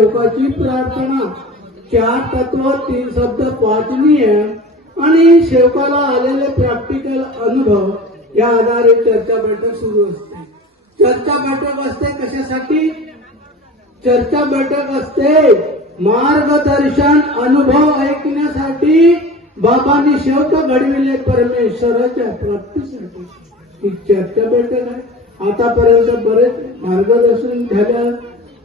लोकांची प्रार्थना. चार तत्व तीन शब्द वाचनीय. आणि शेवकाला आलेले प्रॅक्टिकल अनुभव या आधारे चर्चा बैठक सुरू असते. चर्चा बैठक असते कशासाठी? चर्चा बैठक असते मार्गदर्शन अनुभव ऐकण्यासाठी. बाबांनी शेवट घडविले परमेश्वराच्या प्राप्तीसाठी. ही चर्चा बैठक आहे. आतापर्यंत बरेच मार्गदर्शन झालं.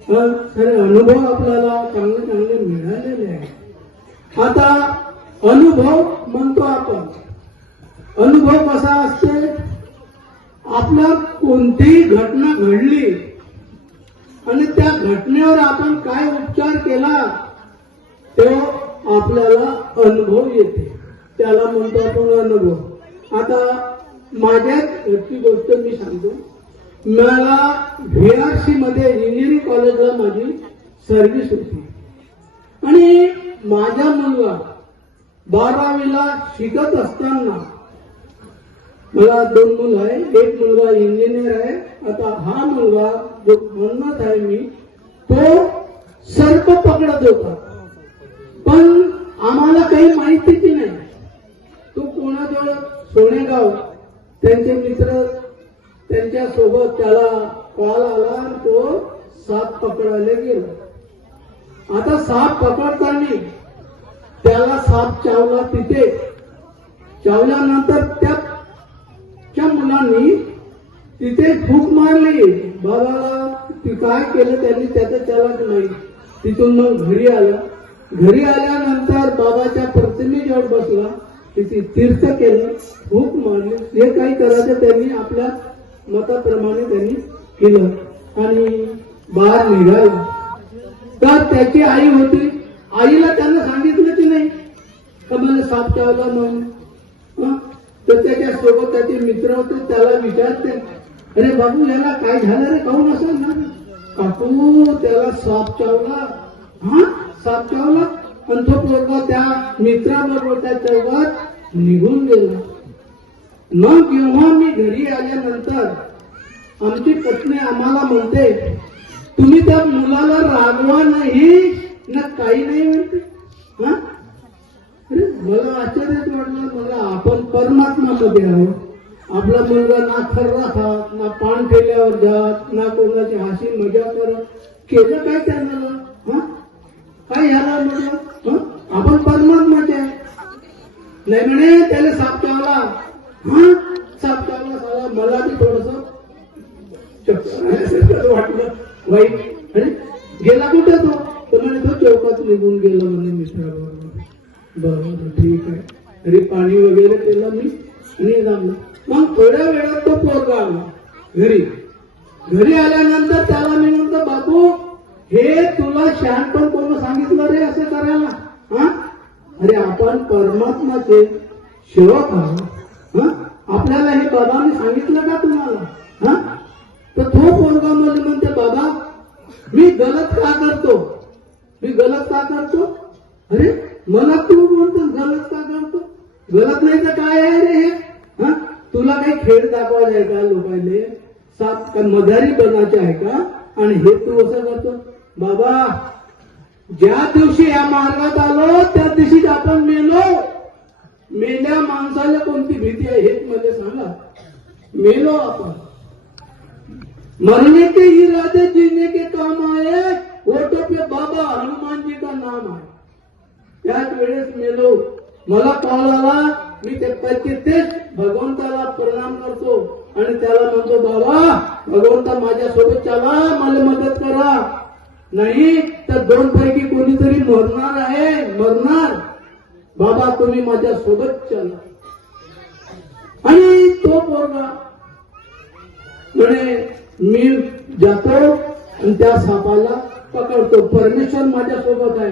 तर खरे अनुभव आपल्याला चांगले चांगले मिळालेले आहे आता अनुभव म्हणतो आपण. अनुभव कसा असते? आपल्या कोणतीही घटना घडली आणि त्या घटनेवर आपण काय उपचार केला तो आपल्याला अनुभव येते. त्याला म्हणतो आपण अनुभव. आता माझ्याच घरची गोष्ट मी सांगतो. मला व्हीआरसी मध्ये इंजिनिअरिंग कॉलेजला माझी सर्व्हिस होती. आणि माझा मुलगा बारावीला शिकत असताना मला दोन मुलं आहे. एक मुलगा इंजिनियर आहे. आता हा मुलगा जो म्हणत आहे मी तो सर्प पकडत होता पण आम्हाला काही माहितीची नाही तो कोणाजवळ सोनेगाव त्यांचे मित्र त्यांच्यासोबत त्याला कॉल आला आणि तो साप पकडायला गेला आता साप पकडताना त्याला साप चावला तिथे. चावल्यानंतर त्या मुलांनी तिथे भूक मारली. बाबाला ती काय केलं त्यांनी? त्याचं त्यालाच नाही. तिथून मग घरी आलं. घरी आल्यानंतर बाबाच्या प्रतिमेजवळ बसला. तिथे तीर्थ केलं भूक मारली. जे काही करायचं त्यांनी आपल्या मताप्रमाणे त्यांनी केलं. आणि बाहेर निघाला. तर त्याची आई होती? आईला त्यानं सांगितलं की नाही? का मला साप चावला म्हणून? तर त्याच्या सोबत त्याचे मित्र होते त्याला विचारते अरे बाबू याला काय झालं रे? काहून असेल ना काकू त्याला साप चावला. हा? साप चावला? पण तो पोरगा त्या मित्राबरोबर त्या चौकात निघून गेला. मग जेव्हा मी घरी आल्यानंतर आमची पत्नी आम्हाला म्हणते तुम्ही त्या मुलाला रागवा नाही. ना काही नाही म्हणते. हा? अरे मला आश्चर्यच वाटलं. मला आपण परमात्मामध्ये आहोत. आपला मुलगा ना खर्रा खात ना पान ठेल्यावर जात ना कोणाची हसी मजा करत. केलं काय त्यानं? हा? काय ह्याला म्हटलं आपण परमात्माचे आहे नाही म्हणे त्याला साप चावला. हा? साप चावला मला वाईट. गेला कुठे तो? तर म्हणे तो चौकात निघून गेला म्हणे मित्राबरोबर बरोबर ठीक आहे. तरी पाणी वगैरे केलं मी आणि जमलं. मग थोड्या वेळात तो पोरगा आला. घरी. घरी आल्यानंतर त्याला मी म्हणतो बाबू हे तुला शहाणपण कोण सांगितलं रे असं करायला? हा? अरे आपण परमात्माचे सेवक आहोत. आपल्याला हे बाबाने सांगितलं का तुम्हाला? हा? तर तो पोरगा मध्ये म्हणते बाबा मी गलत का करतो? मी गलत का करतो? अरे मला तू म्हणतो गलत का करतो? गलत नाही तर काय आहे रे हे? तुला काही खेळ दाखवायचा आहे का लोकांना सात का मजारी बनायचे आहे का? आणि हे तू असं करतो. बाबा ज्या दिवशी या मार्गात आलो त्या दिवशी आपण मेलो. मेल्या माणसाला कोणती भीती आहे हेच मध्ये सांगा. मेलो आपण. मरने के इरादे जीने के काम आए ओटो पे बाबा हनुमान जी का नाम आहे त्याच वेळेस मेलो मला कॉल आला मी ते त्याचे तेच भगवंताला प्रणाम करतो आणि त्याला म्हणतो बाबा भगवंता माझ्या सोबत चला मला मदत करा. नाही तर दोन पैकी कोणीतरी मरणार आहे मरणार. बाबा तुम्ही माझ्या सोबत चला. आणि तो पोरगा म्हणे मी जातो आणि त्या सापाला पकडतो. परमेश्वर माझ्या सोबत आहे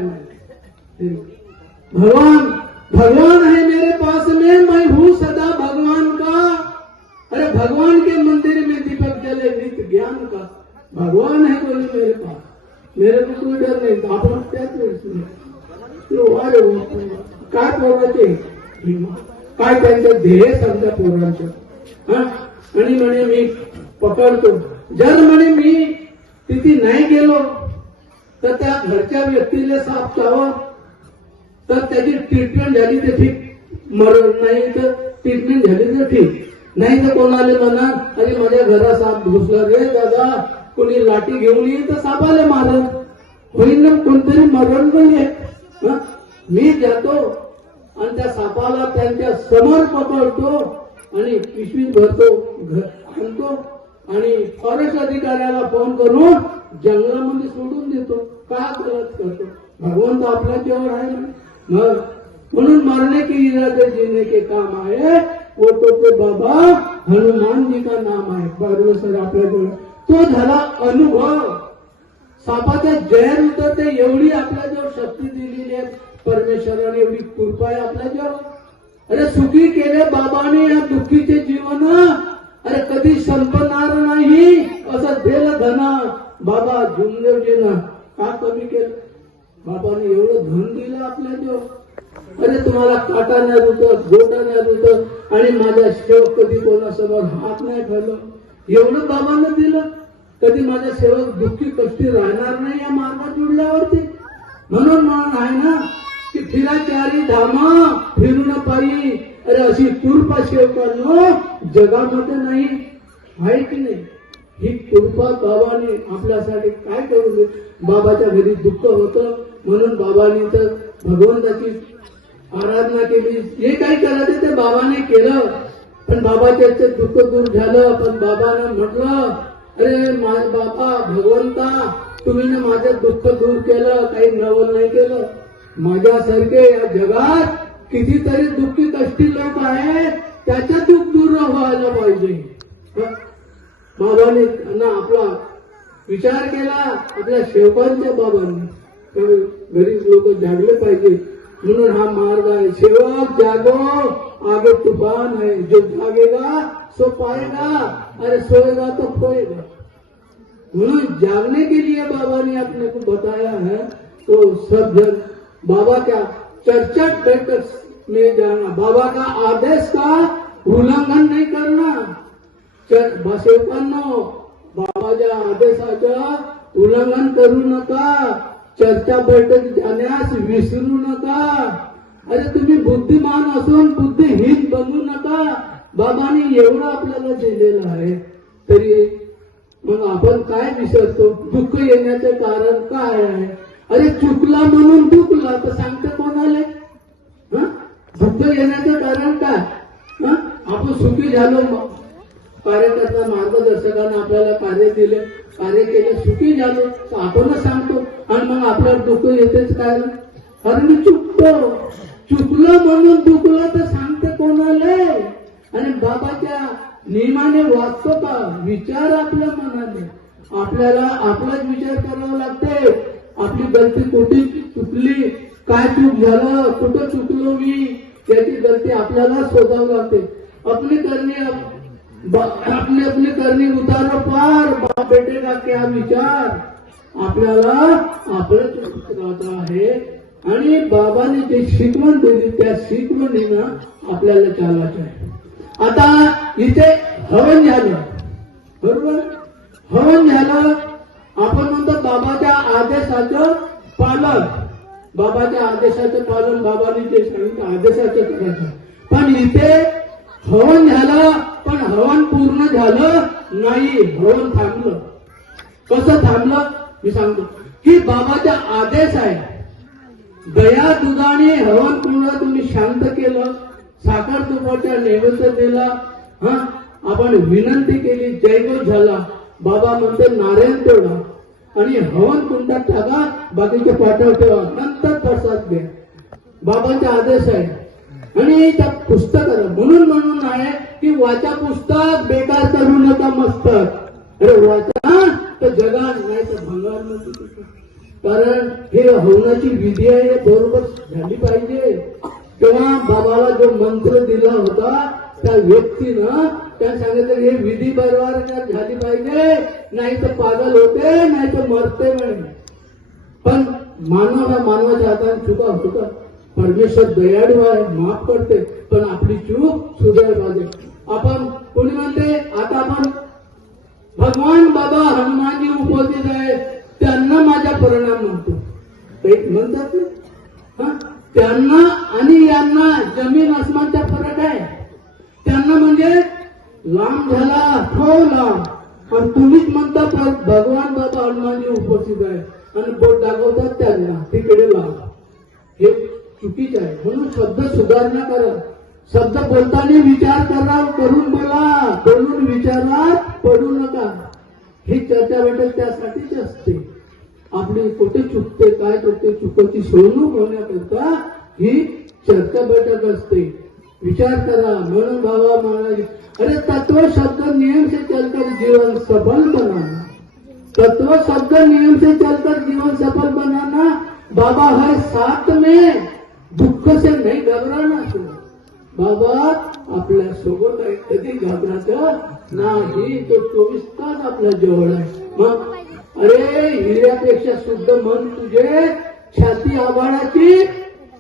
भगवान भगवान है मेरे पास में मैं हूँ सदा भगवान का. अरे भगवान के मंदिर में दीपक जले नित ज्ञान का. भगवान है कोई मेरे पास. मेरे को कोई डर नहीं. आपण त्याच अरे काय पोराचे काय त्यांचं ध्येय समजा पोरांचं? हा? आणि म्हणे मी पकडतो. जर म्हणे मी तिथे नाही गेलो तर त्या घरच्या व्यक्तीला साप चावं तर त्याची ट्रीटमेंट झाली तर ठीक. मरण नाही तर ट्रीटमेंट झाली तर ठीक. नाही तर कोणाला म्हणा अरे माझ्या घरात साप घुसला रे दादा कोणी लाठी घेऊन येईल तर सापाला मारल. होईल ना कोणतरी मरण नाहीये हं? मी जातो आणि त्या सापाला त्यांच्यासमोर पकडतो आणि पिशवीत भरतो घ- आणतो. आणि फॉरेस्ट अधिकाऱ्याला फोन करून जंगलामध्ये सोडून देतो. का गलत करतो? भगवंत आपल्या जेवढ आहे मग म्हणून मरणे की इरादे जीने के काम आहे वो तो ते बाबा हनुमान जी का नाम आहे. परमेश्वर आपल्या जवळ. तो झाला अनुभव. सापाच्या जहर उतरते एवढी आपल्याजवळ शक्ती दिलेली आहे. परमेश्वराने एवढी कृपा आहे आपल्याजवळ अरे सुखी केले बाबाने या दुःखीचे जीवन. अरे कधी संपणार असं बाबा जुमदेवजीनं का कमी केलं? बाबाने एवढं धन दिलं आपल्याजवळ अरे तुम्हाला काटा नाही रुतत गोटा नाही रुतत आणि माझा सेवक कधी कोणासमोर हात नाही ठेवलं. एवढं बाबानं दिलं. कधी माझा सेवक दुःखी कष्टी राहणार नाही या मार्गात जुडल्यावरती. म्हणून म्हणून आहे ना की फिराचारी धामा फिरून पायी. अरे अशी कृपा सेवकांनो हो, जगामध्ये नाही. आहे की नाही? ही कृपा बाबाने आपल्यासाठी काय करू दे बाबाच्या घरी दुःख होतं. म्हणून बाबाने तर भगवंताची आराधना केली. जे काही करायचं ते बाबाने केलं. पण बाबाच्या दुःख दूर झालं. पण बाबानं म्हटलं अरे माझ बाबा भगवंता तुम्ही ना माझं दुःख दूर केलं. काही नवल नाही केलं. माझ्यासारखे या जगात कितीतरी दुःखी कष्टी लोक आहेत. त्याचं दुःख दूर व्हायला पाहिजे. बाबाने ना आपला विचार केला, आपल्या सेवकांच्या बाबांनी. गरीब लोक जागले पाहिजे. म्हणून हा मार्ग आहे सेवक जागो, आगे तूफ़ान है जो जागेगा, सो पाएगा अरे सोएगा तो खोएगा म्हणून जागने के लिए बाबा ने अपने को बताया है तो सब जन बाबा का चर्चट बैठक में जाना, बाबा का आदेश का उल्लंघन नहीं करना। सेवकांनो बाबाच्या आदेशाचं उल्लंघन करू नका. चर्चा बैठक जाण्यास विसरू नका. अरे तुम्ही बुद्धिमान असून बुद्धिहीन बनू नका. बाबांनी एवढं आपल्याला दिलेलं आहे. तरी मग आपण काय विसरतो? दुःख येण्याचं कारण काय आहे? अरे चुकला म्हणून चुकला तर सांगते कोणाला? दुःख येण्याचं कारण काय? आपण सुखी झालो मग कार्यकर्ता मार्गदर्शकांना आपल्याला कार्य दिले कार्य केलं सुखी झालो. तर आपणच सांगतो. आणि मग आपल्याला दुःख येतेच काय अरे मी चुकतो. चुकलं म्हणून चुकलं तर सांगते कोणाला? आणि बाबाच्या नियमाने वाचतो का? विचार आपल्या मनाने. आपल्याला आपलाच विचार करावा लागते. आपली गलती कुठे चुकली? काय चूक झालं? कुठं चुकलो मी? त्याची गलती आपल्याला शोधावी लागते. अपनी करणे अपने अपने करणी उतारो पार. बाप बेटे का क्या विचार? आपल्याला आपलं चुकत आहे. आणि बाबाने जे शिकवण दिली त्या शिकवणीनं आपल्याला चालायचं आहे. आता इथे हवन झालं. बरोबर? हवन झालं. आपण म्हणतो बाबाच्या आदेशाचं पालन. बाबाच्या आदेशाचं पालन बाबाने जे सांगितलं आदेशाचं करायचं. पण इथे हवन झालं. पण हवन पूर्ण झालं नाही हवन थांबलं. कसं थांबलं? मी सांगतो. की बाबाचा आदेश आहे. दया दुधाने हवन पूर्ण तुम्ही शांत केलं साखर तुपाच्या नैवेद्य दिला हा? आपण विनंती केली जयगो झाला. बाबा म्हणते नारायण तेवढा. आणि हवन कुंडात टाका बाकीचे पाठव ठेवा. नंतर प्रसाद घ्या. बाबाचा आदेश आहे. आणि त्या पुस्तकाला म्हणून म्हणून आहे की वाचा पुस्तक बेकार करू नका मस्तक. अरे वाचा तर जगा नाही तर भंगार कारण हे होण्याची विधी आहे हे बरोबर झाली पाहिजे. तेव्हा बाबाला जो मंत्र दिला होता त्या व्यक्तीनं त्या सांगितलं हे विधी बरोबर झाली पाहिजे? नाही तर पागल होते नाही तर मरते म्हणे. पण मानव हा मानवाच्या हाताने चुका होतो का परमेश्वर दयाळू आहे माफ करते पण आपली चूक सुधार पाहिजे आपण कोणी म्हणते? आता आपण भगवान बाबा हनुमानजी उपस्थित आहे त्यांना माझा परिणाम म्हणतो. एक म्हणतात ना? त्यांना आणि यांना जमीन आसमानचा फरक आहे. त्यांना म्हणजे लांब झाला हो लांब. पण तुम्हीच म्हणता भगवान बाबा हनुमानजी उपस्थित आहे आणि बोट दाखवतात त्यांना तिकडे लांब हे चुकीचं आहे. म्हणून शब्द सुधारणा करा. शब्द बोलताना विचार करा करून बोला. बोलून विचारात पडू नका. ही चर्चा बैठक त्यासाठीच असते. आपली कुठे चुकते काय करते चुकाची सोडणूक होण्याकरता ही चर्चा बैठक असते. विचार करा. म्हणून भावा महाराज अरे तत्व शब्द नियम से चलकर जीवन सफल बनाना. तत्व शब्द नियम से चलकर जीवन सफल बनाना बाबा है साथ में. दुख से नहीं घबराना तू बाबा आपल्यासोबत आहे. कधी घाबरायचं नाही. तो चोवीस तास आपल्या जवळ आहे. मग? अरे हिऱ्यापेक्षा शुद्ध मन तुझे छाती आभाळाची.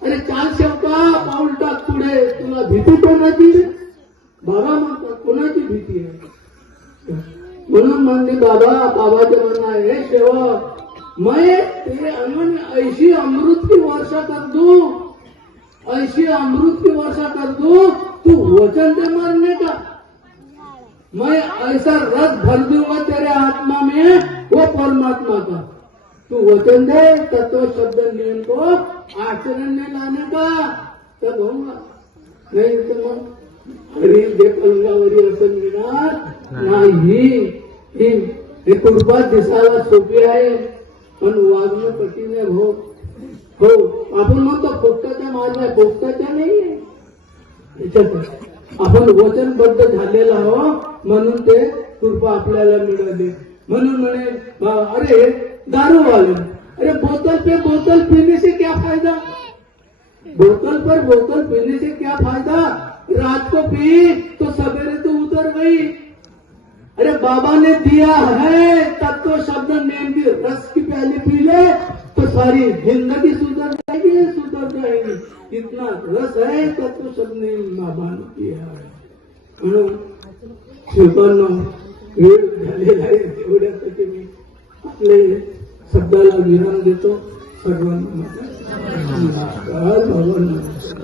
अरे चाल शेवटा पाऊल टाक पुढे. तुला भीती कोणाची बाबा म्हणतात कोणाची भीती आहे? म्हणून म्हणते बाबा बाबाच्या म्हणणं आहे हे शेवट मैं ते अंगण ऐशी ऐसी अमृत की वर्षा कर दूं ऐसी अमृत की वर्षा कर दूं तू वचन दे मरने का? मैं ऐसा रस भर दूंगा तेरे आत्मा में वो परमात्मा का। तू वचन दे तत्व शब्द नियम को आचरण में लाने का। तब होगा। नहीं तो मग हरी जे पलंगावरी असं मिळणार नाही। ही कुर्बात दिसायला सोपी आहे पण वागणं कठीण आहे भाऊ हो आपण म्हणतो पोस्टाचा मार्ग आहे पोपटाच्या नाही याच्यात आपण वचनबद्ध झालेला हो म्हणून ते कृपा आपल्याला मिळाली. म्हणून म्हणे अरे दारू वाले अरे बोतल पे बोतल पीने से क्या फायदा? बोतल पर बोतल पीने से क्या फायदा? रात को पी तो सवेरे तो उतर गई. अरे बाबा ने दिया है तत्व शब्द नेम भी रस की प्याली पी ले तो सारी जिंदगी सुधर जाएगी इतना रस है तत्व शब्द ने बाबा ने दिया है म्हणून शिवकांना वेळ झालेला आहे तेवढ्यासाठी मी आपले शब्दाला विराम देतो सर्वांना नमस्कार बाबा नमस्कार